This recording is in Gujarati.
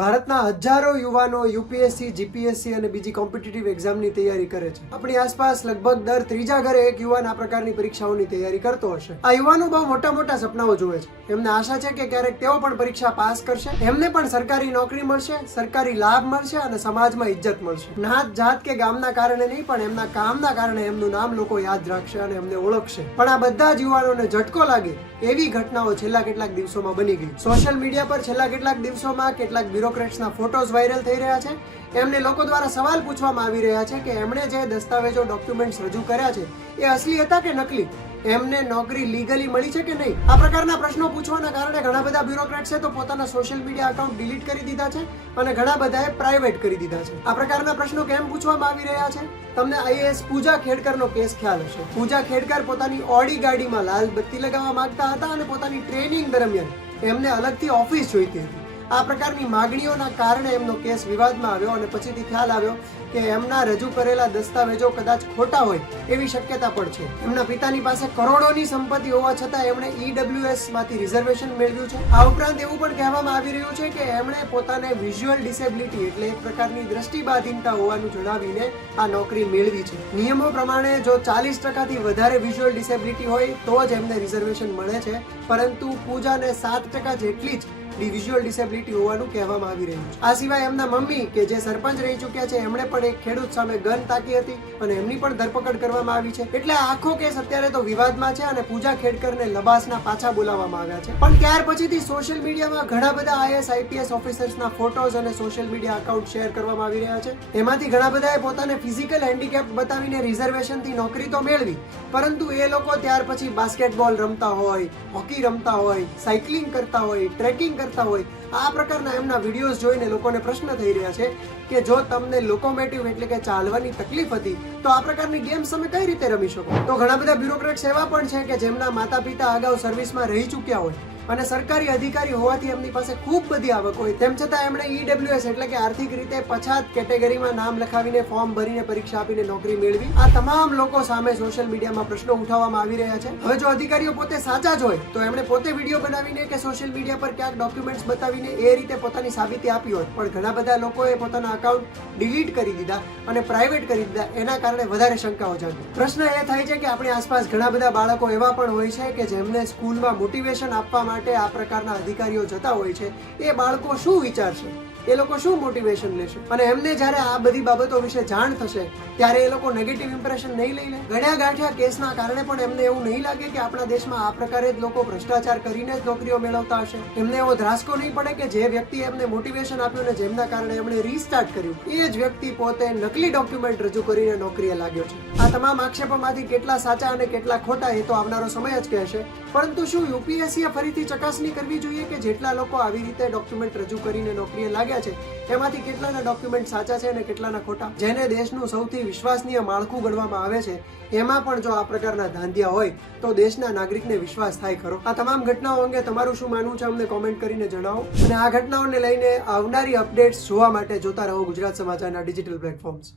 ભારતના હજારો યુવાનો યુપીએસસી, જીપીએસસી અને બીજી કોમ્પિટિટિવ એક્ઝામની તૈયારી કરે છે. આપણી આસપાસ લગભગ દર ત્રીજા ઘરે એક યુવાન આ પ્રકારની પરીક્ષાઓની તૈયારી કરતો હશે. આ યુવાનો બહુ મોટા મોટા સપનાઓ જુએ છે. એમને આશા છે કે ક્યારેક તેઓ પણ પરીક્ષા પાસ કરશે, એમને પણ સરકારી નોકરી મળશે, સરકારી લાભ મળશે અને સમાજમાં ઇજ્જત મળશે. નાત જાત કે ગામના કારણે નહીં, પણ એમના કામના કારણે એમનું નામ લોકો યાદ રાખશે અને એમને ઓળખશે. પણ આ બધા જ યુવાનોને ઝટકો લાગે એવી ઘટનાઓ છેલ્લા કેટલાક દિવસોમાં બની ગઈ. સોશિયલ મીડિયા પર છેલ્લા કેટલાક દિવસોમાં કેટલાક બ્યુરોક્રેટ્સના ફોટોઝ વાયરલ થઈ રહ્યા છે. એમને લોકો દ્વારા સવાલ પૂછવામાં આવી રહ્યા છે કે એમણે જે દસ્તાવેજો, ડોક્યુમેન્ટ્સ રજૂ કર્યા છે એ અસલી હતા કે નકલી, એમને નોકરી લીગલી મળી છે કે નહીં. આ પ્રકારના પ્રશ્નો પૂછવાના કારણે ઘણા બધા બ્યુરોક્રેટ્સે તો પોતાના સોશિયલ મીડિયા એકાઉન્ટ ડિલીટ કરી દીધા છે અને ઘણા બધાએ પ્રાઇવેટ કરી દીધા છે. આ પ્રકારના પ્રશ્નો કેમ પૂછવામાં આવી રહ્યા છે? તમને આઈએએસ પૂજા ખેડકરનો કેસ ખ્યાલ હશે. પૂજા ખેડકર પોતાની ઓડી ગાડીમાં લાલ બત્તી લગાવવા માંગતા હતા અને પોતાની ટ્રેનિંગ દરમિયાન એમને અલગથી ઓફિસ જોઈતી હતી. આ પ્રકારની માગણીઓના કારણે એમનો કેસ વિવાદમાં આવ્યો અને પછીથી ખ્યાલ આવ્યો કે એમના રજૂ કરેલા દસ્તાવેજો કદાચ ખોટા હોય એવી શક્યતા પણ છે. એમના પિતાની પાસે કરોડોની સંપત્તિ હોવા છતાં એમણે ઈડબ્લ્યુએસ માંથી રિઝર્વેશન મેળવ્યું છે. આ ઉપરાંત એવું પણ કહેવામાં આવી રહ્યું છે કે એમણે પોતાને વિઝ્યુઅલ ડિસેબિલિટી એટલે એક પ્રકારની દ્રષ્ટિબાધિનતા હોવાનું જણાવીને આ નોકરી મેળવી છે. નિયમો પ્રમાણે જો 40% વધારે વિઝ્યુઅલ ડિસેબિલિટી હોય તો જ એમને રિઝર્વેશન મળે છે, પરંતુ પૂજાને 7% જેટલી જ વિઝ્યુઅલ ડિસેબિલિટી હોવાનું કહેવામાં આવી રહ્યું છે. આ સિવાય એમના મમ્મી કે જે સરપંચ રહી ચૂક્યા છે, એમણે પણ એક ખેડૂત સામે ગન તાકી હતી અને એમની પણ ધરપકડ કરવામાં આવી છે. એટલે આખો કેસ અત્યારે તો વિવાદમાં છે અને પૂજા ખેડકરને લબાસના પાછા બોલાવવામાં આવ્યા છે. પણ ત્યાર પછીથી સોશિયલ મીડિયામાં ઘણા બધા આઈએએસ, આઈપીએસ ઓફિસર્સના ફોટોઝ અને સોશિયલ મીડિયા એકાઉન્ટ શેર કરવામાં આવી રહ્યા છે. એમાંથી ઘણા બધાએ પોતાને ફિઝિકલ હેન્ડીકેપ બતાવીને રિઝર્વેશનથી નોકરી તો મેળવી, પરંતુ એ લોકો ત્યાર પછી બાસ્કેટબોલ રમતા હોય, હોકી રમતા હોય, સાયકલિંગ કરતા હોય, ટ્રેકિંગ કરતા હોય. આ પ્રકારના એમના વિડીયોઝ જોઈને લોકોને પ્રશ્ન થઈ રહ્યા છે કે જો તમને લોકોમેટિવ એટલે કે ચાલવાની તકલીફ હતી તો આ પ્રકારની ગેમ્સ તમે કઈ રીતે રમી શકો? તો ઘણા બધા બ્યુરોક્રેટ્સ એવા પણ છે કે જેમના માતા પિતા અગાઉ સર્વિસમાં રહી ચૂક્યા હોય અને સરકારી અધિકારી હોવાથી એમની પાસે ખૂબ બધી આવક હોય, તેમ છતાં એમણે ઈડબ્લ્યુએસ એટલે કે આર્થિક રીતે પછાત કેટેગરીમાં નામ લખાવીને ફોર્મ ભરીને પરીક્ષા આપીને નોકરી મેળવી. આ તમામ લોકો સામે સોશિયલ મીડિયામાં પ્રશ્નો ઉઠાવવામાં આવી રહ્યા છે. હવે જો અધિકારીઓ પોતે સાચા જ હોય તો એમણે પોતે વિડીયો બનાવીને કે સોશિયલ મીડિયા પર ક્યાંક ડોક્યુમેન્ટ્સ બતાવીને એ રીતે પોતાની સાબિતી આપી હોત, પણ ઘણા બધા લોકોએ પોતાના અકાઉન્ટ ડિલીટ કરી દીધા અને પ્રાઇવેટ કરી દીધા. એના કારણે વધારે શંકાઓ જાગી. પ્રશ્ન એ થાય છે કે આપણી આસપાસ ઘણા બધા બાળકો એવા પણ હોય છે કે જેમને સ્કૂલમાં મોટિવેશન આપવા માટે આ પ્રકારના અધિકારીઓ જતા હોય છે. એ બાળકો શું વિચારશે? એ લોકો શું મોટિવેશન લેશે? અને એમને જ્યારે આ બધી બાબતો વિશે જાણ થશે ત્યારે એ લોકો નેગેટિવ ઇમ્પ્રેશન નહીં લઈ લે. ગણ્યા ગાંઠ્યા કેસના કારણે પણ એમને એવું નહીં લાગે કે આપણા દેશમાં આ પ્રકારે જ લોકો ભ્રષ્ટાચાર કરીને જ નોકરીઓ મેળવતા હશે. એમને એવો ધ્રાસકો નહીં પડે કે જે વ્યક્તિ એમને મોટિવેશન આપ્યું ને જેમના કારણે એમણે રીસ્ટાર્ટ કર્યું, એ જ વ્યક્તિ પોતે નકલી ડોક્યુમેન્ટ રજૂ કરીને નોકરીએ લાગ્યો છે. આ તમામ આક્ષેપોમાંથી કેટલા સાચા અને કેટલા ખોટા એ તો આવનારો સમય જ કહેશે. પરંતુ શું યુપીએસસીએ ફરીથી ચકાસણી કરવી જોઈએ કે જેટલા લોકો આવી રીતે ડોક્યુમેન્ટ રજૂ કરીને નોકરીએ લાગ્યા છે એમાંથી કેટલાના ડોક્યુમેન્ટ સાચા છે અને કેટલાના ખોટા? જેને દેશનું સૌથી વિશ્વસનીય માળખું ગણવામાં આવે છે એમાં પણ જો આ પ્રકારના ધાંધિયા હોય તો દેશના નાગરિકને વિશ્વાસ થાય ખરો? આ તમામ ઘટનાઓ અંગે તમારું શું માનવું છે અમને કોમેન્ટ કરીને જણાવો. અને આ ઘટનાઓને લઈને આવનારી અપડેટ્સ જોવા માટે જોતા રહો ગુજરાત સમાચારના ડિજિટલ પ્લેટફોર્મ્સ.